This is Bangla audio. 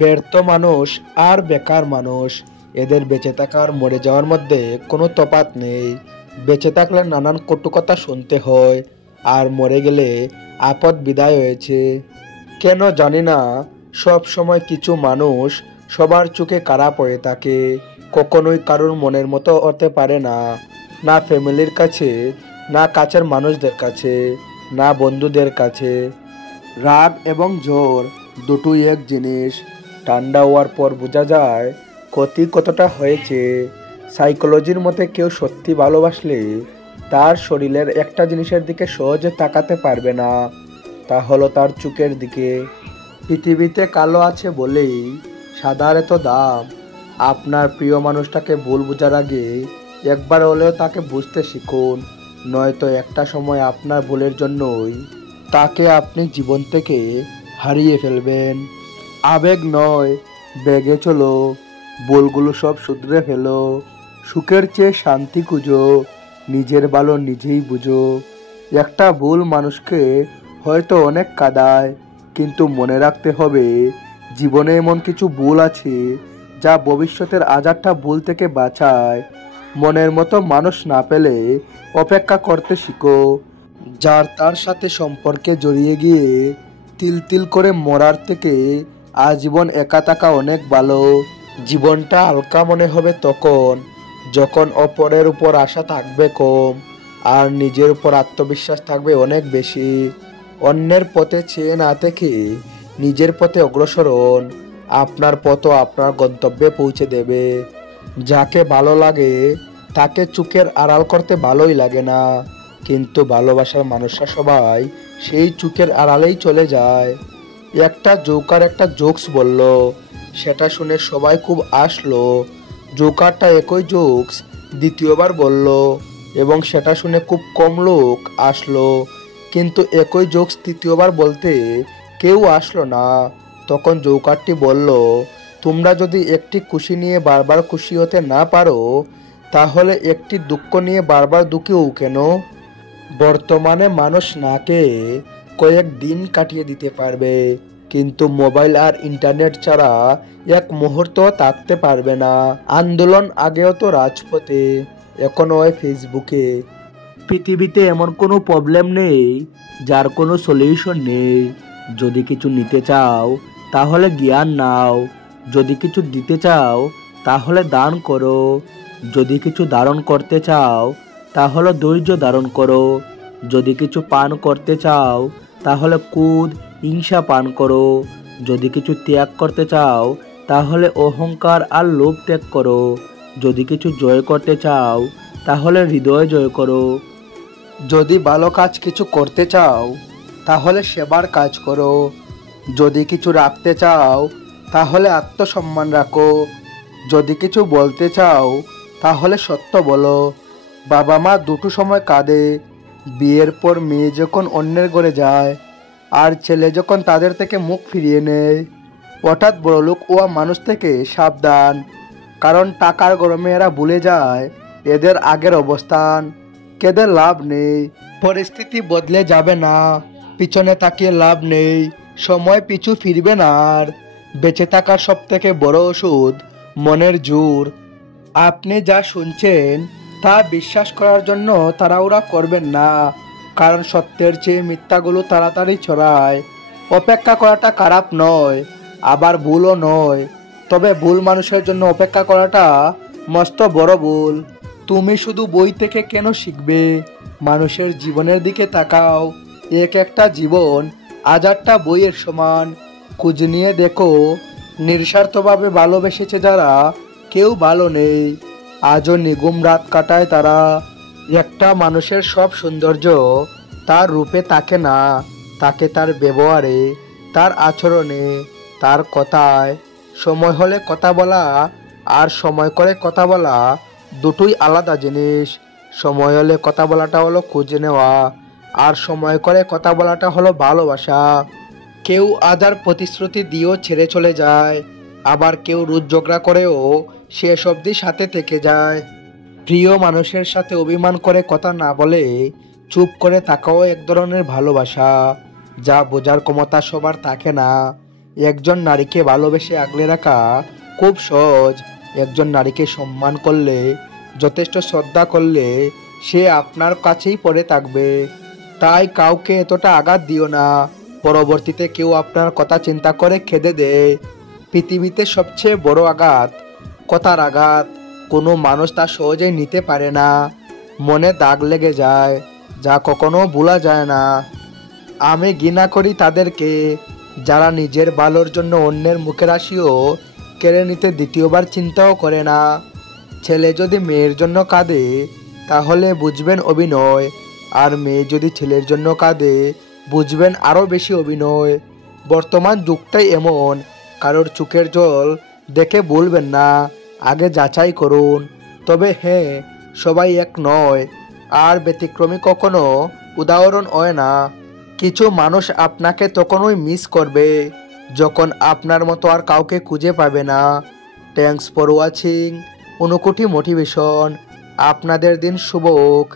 ব্যর্থ মানুষ আর বেকার মানুষ, এদের বেঁচে থাকার মরে যাওয়ার মধ্যে কোনো তফাৎ নেই। বেঁচে থাকলে নানান কটু কথা শুনতে হয়, আর মরে গেলে আপদ বিদায় হয়েছে। কেন জানি না, সব সময় কিছু মানুষ সবার চোখে খারাপ হয়ে থাকে, কখনোই কারোর মনের মতো হতে পারে না। না ফ্যামিলির কাছে, না কাছের মানুষদের কাছে, না বন্ধুদের কাছে। রাগ এবং জ্বর দুটোই এক জিনিস। ঠান্ডা হওয়ার পর বোঝা যায় ক্ষতি কতটা হয়েছে। সাইকোলজির মতে কেউ সত্যি ভালোবাসলে তার শরীরের একটা জিনিসের দিকে সহজে তাকাতে পারবে না, তা হলো তার চোখের দিকে। পৃথিবীতে কালো আছে বলেই সাদার এত দাম। আপনার প্রিয় মানুষটাকে ভুল বোঝার আগে একবার হলেও তাকে বুঝতে শিখুন, নয়তো একটা সময় আপনার ভুলের জন্যই তাকে আপনি জীবন থেকে হারিয়ে ফেলবেন। আবেগ নয়, বেগে চলো, ভুলগুলো সব শুধরে ফেলো। সুখের চেয়ে শান্তি খুঁজো, নিজের ভালো নিজেই বুঝো। একটা ভুল মানুষকে হয়তো অনেক কাঁদায়, কিন্তু মনে রাখতে হবে জীবনে এমন কিছু ভুল আছে যা ভবিষ্যতের হাজারটা ভুল থেকে বাঁচায়। মনের মতো মানুষ না পেলে অপেক্ষা করতে শিখো। যার তার সাথে সম্পর্কে জড়িয়ে গিয়ে তিল তিল করে মরার থেকে আজীবন একা থাকা অনেক ভালো। জীবনটা হালকা মনে হবে তখন যখন অপরের উপর আশা থাকবে কম, আর নিজের উপর আত্মবিশ্বাস থাকবে অনেক বেশি। অন্যের পথে চেয়ে না থেকে নিজের পথে অগ্রসর হন, আপনার পথও আপনার গন্তব্যে পৌঁছে দেবে। যাকে ভালো লাগে তাকে চোখের আড়াল করতে ভালোই লাগে না, কিন্তু ভালোবাসার মানুষরা সবাই সেই চোখের আড়ালেই চলে যায়। একটা জোকার একটা জোকস বলল, সেটা শুনে সবাই খুব হাসলো। জোকারটা একই জোকস দ্বিতীয়বার বলল এবং সেটা শুনে খুব কম লোক আসলো, কিন্তু একই জোকস তৃতীয়বার বলতে কেউ আসলো না। তখন জোকারটি বলল, তোমরা যদি একটি খুশি নিয়ে বারবার খুশি হতে না পারো, তাহলে একটি দুঃখ নিয়ে বারবার দুঃখীও কেন? বর্তমানে মানুষ না খেয়ে কয়েক দিন কাটিয়ে দিতে পারবে, কিন্তু মোবাইল আর ইন্টারনেট ছাড়া এক মুহূর্ত থাকতে পারবে না। আন্দোলন আগেও তো রাজপথে, এখনো হয় ফেসবুকে। পৃথিবীতে এমন কোনো প্রবলেম নেই যার কোনো সলিউশন নেই। যদি কিছু নিতে চাও তাহলে জ্ঞান নাও, যদি কিছু দিতে চাও তাহলে দান করো, যদি কিছু ধারণ করতে চাও তাহলে ধৈর্য ধারণ করো, যদি কিছু পান করতে চাও তাহলে কুদ হিংসা পান করো, যদি কিছু ত্যাগ করতে চাও তাহলে অহংকার আর লোভ ত্যাগ করো, যদি কিছু জয় করতে চাও তাহলে হৃদয় জয় করো। যদি ভালো কাজ কিছু করতে চাও তাহলে সেবার কাজ করো, যদি কিছু রাখতে চাও তাহলে আত্মসম্মান রাখো, যদি কিছু বলতে চাও তাহলে সত্য বলো। বাবা মা দুটো সময় কাঁদে, বিয়ের পর মেয়ে যখন অন্যের ঘরে যায় আর ছেলে যখন তাদের থেকে মুখ ফিরিয়ে নেয়। হঠাৎ বড়লোক ও মানুষ থেকে সাবধান, কারণ টাকার গরমে এরা ভুলে যায় এদের আগের অবস্থান। কেঁদে লাভ নেই, পরিস্থিতি বদলে যাবে না, পিছনে তাকিয়ে লাভ নেই, সময় পিছু ফিরবে না। আর বেঁচে থাকার সব থেকে বড় ওষুধ মনের জোর। আপনি যা শুনছেন তা বিশ্বাস করার জন্য তাড়াহুড়া করবেন না, কারণ সত্যের চেয়ে মিথ্যাগুলো তাড়াতাড়ি ছড়ায়। অপেক্ষা করাটা খারাপ নয়, আবার ভুলও নয়, তবে ভুল মানুষের জন্য অপেক্ষা করাটা মস্ত বড় ভুল। তুমি শুধু বই থেকে কেন শিখবে, মানুষের জীবনের দিকে তাকাও। এক একটা জীবন হাজারটা বইয়ের সমান। খোঁজ নিয়ে দেখো, নিঃস্বার্থভাবে ভালোবেসেছে যারা, কেউ ভালো নেই। আজও নিগুম রাত কাটায় তারা। একটা মানুষের সব সৌন্দর্য তার রূপে থাকে না, তাকে তার ব্যবহারে, তার আচরণে, তার কথায়। সময় হলে কথা বলা আর সময় করে কথা বলা দুটোই আলাদা জিনিস। সময় হলে কথা বলাটা হলো খুঁজে নেওয়া, আর সময় করে কথা বলাটা হলো ভালোবাসা। কেউ আদার প্রতিশ্রুতি দিয়েও ছেড়ে চলে যায়, আবার কেউ রোজ ঝগড়া করেও শেষ অবধি সাথে থেকে যায়। প্রিয় মানুষের সাথে অভিমান করে কথা না বলে চুপ করে থাকাও এক ধরনের ভালোবাসা, যা বোঝার ক্ষমতা সবার থাকে না। একজন নারীকে ভালোবেসে আগলে রাখা খুব সহজ। একজন নারীকে সম্মান করলে, যথেষ্ট শ্রদ্ধা করলে সে আপনার কাছেই পড়ে থাকবে। তাই কাউকে এতটা আঘাত দিও না, পরবর্তীতে কেউ আপনার কথা চিন্তা করে খেদে দেয়। পৃথিবীতে সবচেয়ে বড় আঘাত কথার আঘাত। কোনো মানুষ তা সহজেই নিতে পারে না, মনে দাগ লেগে যায়, যা কখনো ভোলা যায় না। আমি ঘৃণা করি তাদেরকে যারা নিজের ভালোর জন্য অন্যের মুখের হাসিও কেড়ে নিতে দ্বিতীয়বার চিন্তাও করে না। ছেলে যদি মেয়ের জন্য কাঁদে তাহলে বুঝবেন অভিনয়, আর মেয়ে যদি ছেলের জন্য কাঁদে বুঝবেন আরও বেশি অভিনয়। বর্তমান যুগটাই এমন, কারোর চোখের জল দেখে বলবেন না, আগে যাচাই করুন। তবে হ্যাঁ, সবাই এক নয়, আর ব্যতিক্রমী কখনো উদাহরণ হয় না। কিছু মানুষ আপনাকে তখনই মিস করবে যখন আপনার মতো আর কাউকে খুঁজে পাবে না। Thanks for watching. 59 মোটিভেশন। আপনাদের দিন শুভ হোক।